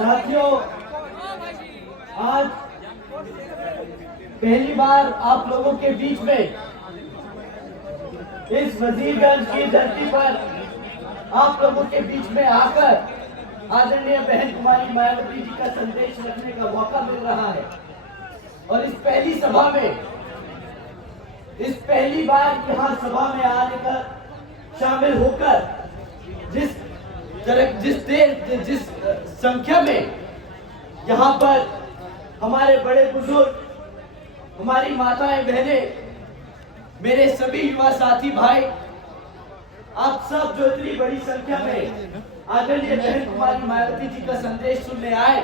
साथियों, आज पहली बार आप लोगों के बीच में इस वजीरगंज की धरती पर आप लोगों के बीच में आकर आदरणीय बहन कुमारी मायावती जी का संदेश रखने का मौका मिल रहा है। और इस पहली सभा में, इस पहली बार यहाँ सभा में आने का शामिल होकर जिस संख्या में यहाँ पर हमारे बड़े बुजुर्ग, हमारी माताएं बहनें, मेरे सभी युवा साथी भाई, आप सब जो इतनी बड़ी संख्या में आदरणीय बहन कुमारी मायावती जी का संदेश सुनने आए,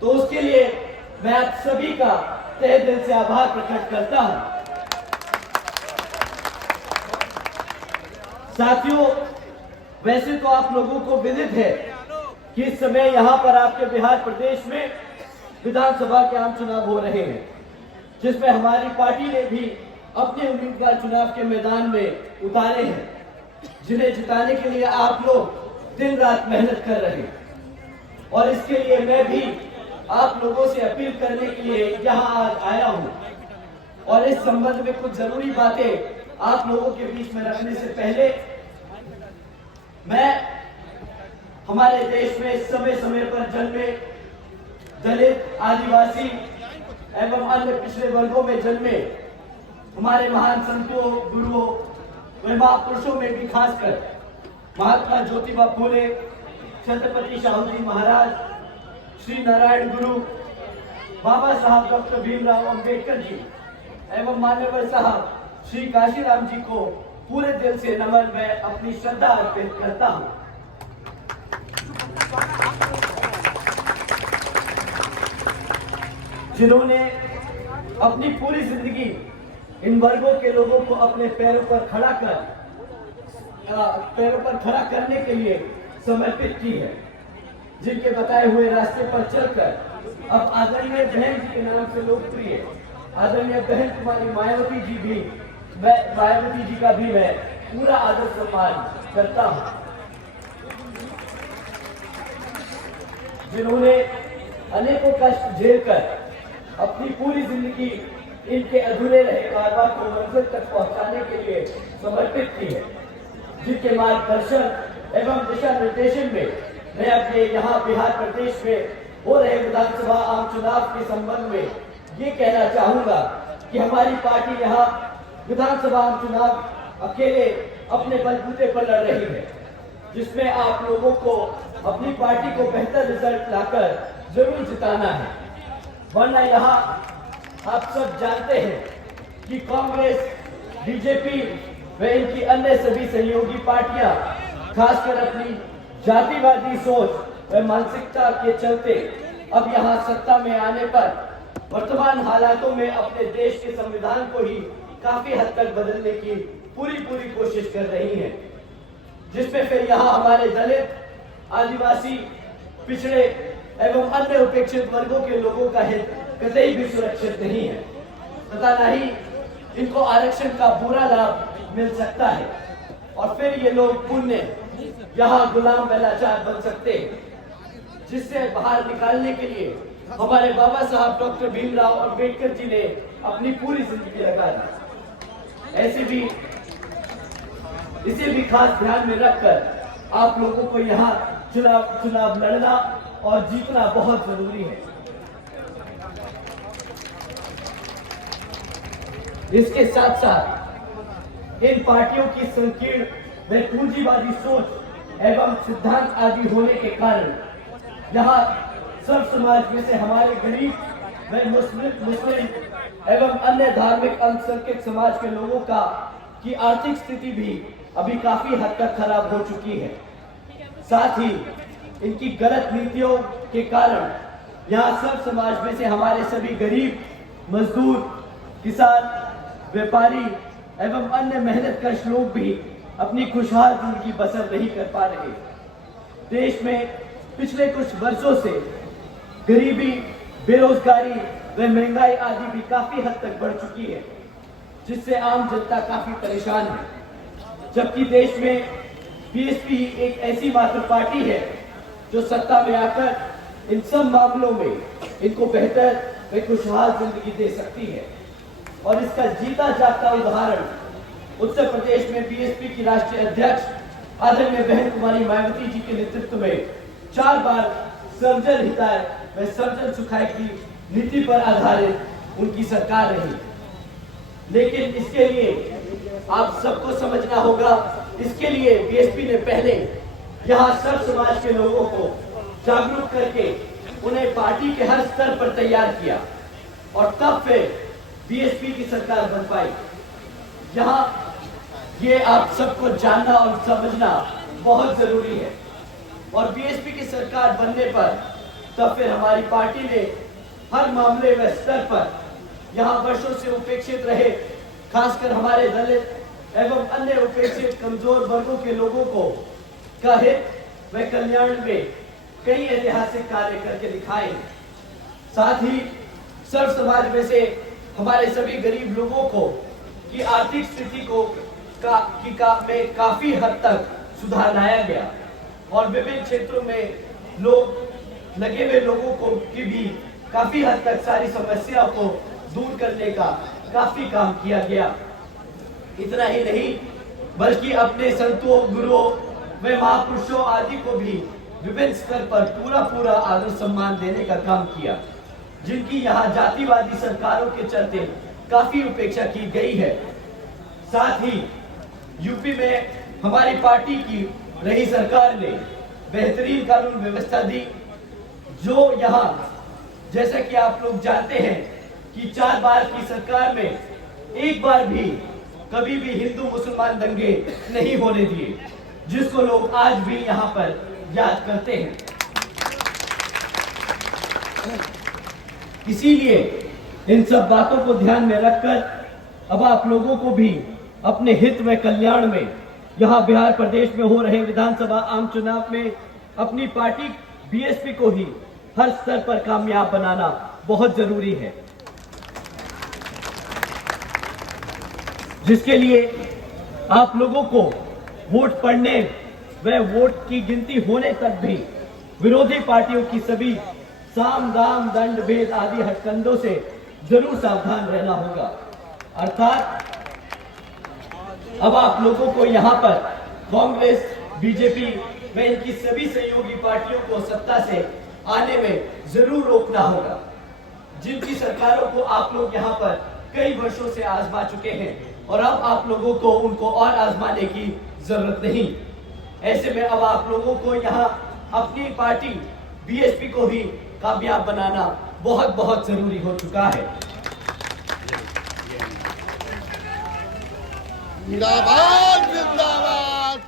तो उसके लिए मैं आप सभी का तहे दिल से आभार प्रकट करता हूं। साथियों, वैसे तो आप लोगों को विदित है कि इस समय यहाँ पर आपके बिहार प्रदेश में विधानसभा के आम चुनाव हो रहे हैं, जिसमें हमारी पार्टी ने भी अपने उम्मीदवार चुनाव के मैदान में उतारे हैं, जिन्हें जिताने के लिए आप लोग दिन रात मेहनत कर रहे हैं। और इसके लिए मैं भी आप लोगों से अपील करने के लिए यहाँ आज आया हूँ। और इस संबंध में कुछ जरूरी बातें आप लोगों के बीच में रखने से पहले मैं हमारे देश में समय समय पर जन्मे दलित, आदिवासी एवं अन्य पिछड़े वर्गों में जन्मे हमारे महान संतों, गुरुओं व महापुरुषों में भी खासकर महात्मा ज्योतिबा फूले, छत्रपति शाहू जी महाराज, श्री नारायण गुरु, बाबा साहब डॉक्टर भीमराव अंबेडकर जी एवं मान्यवर साहब श्री काशीराम जी को पूरे दिल से नमन मैं अपनी श्रद्धा अर्पित करता हूं। जिन्होंने अपनी पूरी जिंदगी इन वर्गों के लोगों को अपने पैरों पर खड़ा करने के लिए समर्पित की है, जिनके बताए हुए रास्ते पर चलकर अब आदरणीय बहन जी के नाम से लोकप्रिय आदरणीय बहन कुमारी मायावती जी का भी मैं पूरा आदर सम्मान करता हूं। जिन्होंने अनेकों कष्ट झेलकर अपनी पूरी जिंदगी इनके अधूरे रहे कारवां को मंजिल तक पहुंचाने के लिए समर्पित की है, जिनके मार्गदर्शन एवं दिशा निर्देशन में मैं अपने यहाँ बिहार प्रदेश में हो रहे विधानसभा आम चुनाव के संबंध में ये कहना चाहूंगा कि हमारी पार्टी यहाँ विधानसभा आम चुनाव अकेले अपने बलबूते पर लड़ रही है, जिसमें आप लोगों को अपनी पार्टी को बेहतर रिजल्ट लाकर जरूर जिताना है। वरना यहाँ आप सब जानते हैं कि कांग्रेस, बीजेपी व इनकी अन्य सभी सहयोगी पार्टियां खासकर अपनी जातिवादी सोच व मानसिकता के चलते अब यहाँ सत्ता में आने पर वर्तमान हालातों में अपने देश के संविधान को ही काफी हद तक बदलने की पूरी कोशिश कर रही हैं, जिसमें फिर यहाँ हमारे दलित, आदिवासी, पिछड़े एवं अन्य उपेक्षित वर्गों के लोगों का हित कतई भी सुरक्षित नहीं है तथा न ही इनको आरक्षण का पूरा लाभ मिल सकता है। और फिर ये लोग पुण्य यहाँ गुलाम व लाचार बन सकते हैं, जिससे बाहर निकालने के लिए हमारे बाबा साहब डॉक्टर भीमराव अंबेडकर जी ने अपनी पूरी जिंदगी लगा दी। इसे भी खास ध्यान में रखकर आप लोगों को यहाँ चुनाव लड़ना और जीतना बहुत जरूरी है। इसके साथ साथ इन पार्टियों की संकीर्ण व पूंजीवादी सोच एवं सिद्धांत आदि होने के कारण यहाँ सब समाज में से हमारे गरीब व मुस्लिम एवं अन्य धार्मिक अल्पसंख्यक समाज के लोगों की आर्थिक स्थिति भी अभी काफी हद तक खराब हो चुकी है। साथ ही इनकी गलत नीतियों के कारण यहाँ सब समाज में से हमारे सभी गरीब, मजदूर, किसान, व्यापारी एवं अन्य मेहनतकश लोग भी अपनी खुशहाल जिंदगी बसर नहीं कर पा रहे। देश में पिछले कुछ वर्षों से गरीबी, बेरोजगारी व महंगाई आदि भी काफी हद तक बढ़ चुकी है, जिससे आम जनता काफी परेशान है। जबकि देश में बीएसपी एक ऐसी मात्र पार्टी है जो सत्ता में आकर इन सब मामलों में इनको बेहतर व खुशहाल जिंदगी दे सकती है। और इसका जीता जागता उदाहरण उत्तर प्रदेश में बीएसपी की राष्ट्रीय अध्यक्ष आदरणीय बहन कुमारी मायावती जी के नेतृत्व में 4 बार सर्वजन हिताय व सर्वजन सुखाय की नीति पर आधारित उनकी सरकार रही। लेकिन इसके लिए आप सबको समझना होगा, इसके लिए बीएसपी ने पहले यहाँ सब समाज के लोगों को जागरूक करके उन्हें पार्टी के हर स्तर पर तैयार किया और तब फिर बीएसपी की सरकार बन पाई। यहाँ ये आप सबको जानना और समझना बहुत जरूरी है। और बीएसपी की सरकार बनने पर तब फिर हमारी पार्टी ने हर मामले व स्तर पर यहाँ वर्षों से उपेक्षित रहे, खासकर हमारे दलित एवं अन्य उपेक्षित कमजोर वर्गों के लोगों को का हित व कल्याण में कई ऐतिहासिक कार्य करके दिखाए। साथ ही सर्व समाज में से हमारे सभी गरीब लोगों को की आर्थिक स्थिति को में काफी हद तक सुधार लाया गया और विभिन्न क्षेत्रों में लोग लगे हुए लोगों को की भी काफी हद तक सारी समस्याओं को दूर करने का काफी काम किया गया। इतना ही नहीं बल्कि अपने संतों, गुरुओं व महापुरुषों आदि को भी विभिन्न स्तर पर पूरा आदर सम्मान देने का काम किया, जिनकी यहाँ जातिवादी सरकारों के चलते काफी उपेक्षा की गई है। साथ ही यूपी में हमारी पार्टी की रही सरकार ने बेहतरीन कानून व्यवस्था दी, जो यहाँ जैसा कि आप लोग जानते हैं कि 4 बार की सरकार में एक बार भी कभी भी हिंदू मुसलमान दंगे नहीं होने दिए, जिसको लोग आज भी यहाँ पर याद करते हैं। इसीलिए इन सब बातों को ध्यान में रखकर अब आप लोगों को भी अपने हित व कल्याण में यहाँ बिहार प्रदेश में हो रहे विधानसभा आम चुनाव में अपनी पार्टी बीएसपी को ही हर स्तर पर कामयाब बनाना बहुत जरूरी है, जिसके लिए आप लोगों को वोट पड़ने व वोट की गिनती होने तक भी विरोधी पार्टियों की सभी साम दाम दंड भेद आदि हथकंडों से जरूर सावधान रहना होगा। अर्थात अब आप लोगों को यहाँ पर कांग्रेस, बीजेपी व इनकी सभी सहयोगी पार्टियों को सत्ता से आने में जरूर रोकना होगा, जिनकी सरकारों को आप लोग यहाँ पर कई वर्षों से आजमा चुके हैं और अब आप लोगों को उनको और आजमाने की जरूरत नहीं। ऐसे में अब आप लोगों को यहाँ अपनी पार्टी बीएसपी को ही कामयाब बनाना बहुत जरूरी हो चुका है। जिंदाबाद जिंदाबाद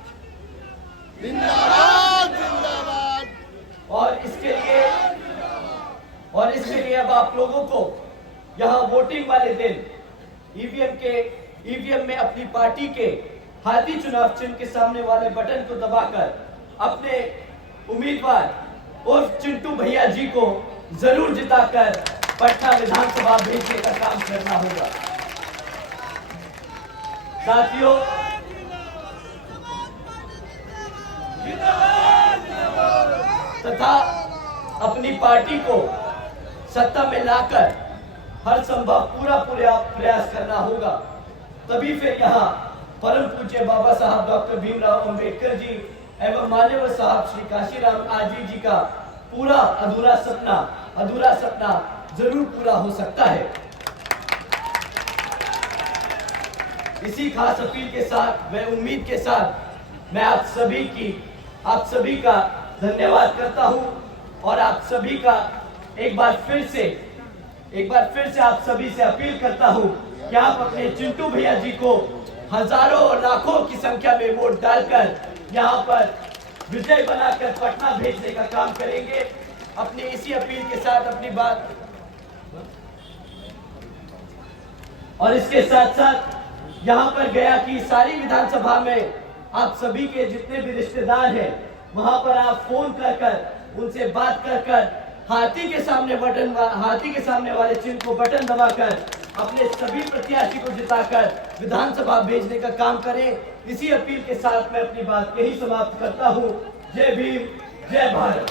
जिंदाबाद जिंदाबाद। और इसके लिए अब आप लोगों को यहाँ वोटिंग वाले दिन ईवीएम में अपनी पार्टी के हाथी चुनाव चिन्ह के सामने वाले बटन को दबाकर अपने उम्मीदवार उर्फ चिंटू भैया जी को जरूर जिताकर पटना विधानसभा भेजने का काम करना होगा। साथियों, तथा अपनी पार्टी को सत्ता में लाकर हर संभव पूरा प्रयास करना होगा, तभी फिर यहाँ परम पूज्य बाबा साहब डॉक्टर भीमराव अंबेडकर जी एवं मान्यवर साहब श्री काशीराम आजी जी का पूरा अधूरा सपना जरूर पूरा हो सकता है। इसी खास अपील के साथ व उम्मीद के साथ मैं आप सभी का धन्यवाद करता हूं और आप सभी का एक बार फिर से आप सभी से अपील करता हूं कि आप अपने चिंटू भैया जी को हजारों और लाखों की संख्या में वोट डालकर यहां पर विजय बनाकर पटना भेजने का काम करेंगे। अपनी इसी अपील के साथ अपनी बात और इसके साथ साथ यहाँ पर गया कि सारी विधानसभा में आप सभी के जितने भी रिश्तेदार हैं वहां पर आप फोन कर उनसे बात कर हाथी के सामने वाले चिन्ह को बटन दबाकर अपने सभी प्रत्याशी को जिताकर विधानसभा भेजने का काम करें। इसी अपील के साथ मैं अपनी बात यही समाप्त करता हूं। जय भीम, जय भारत।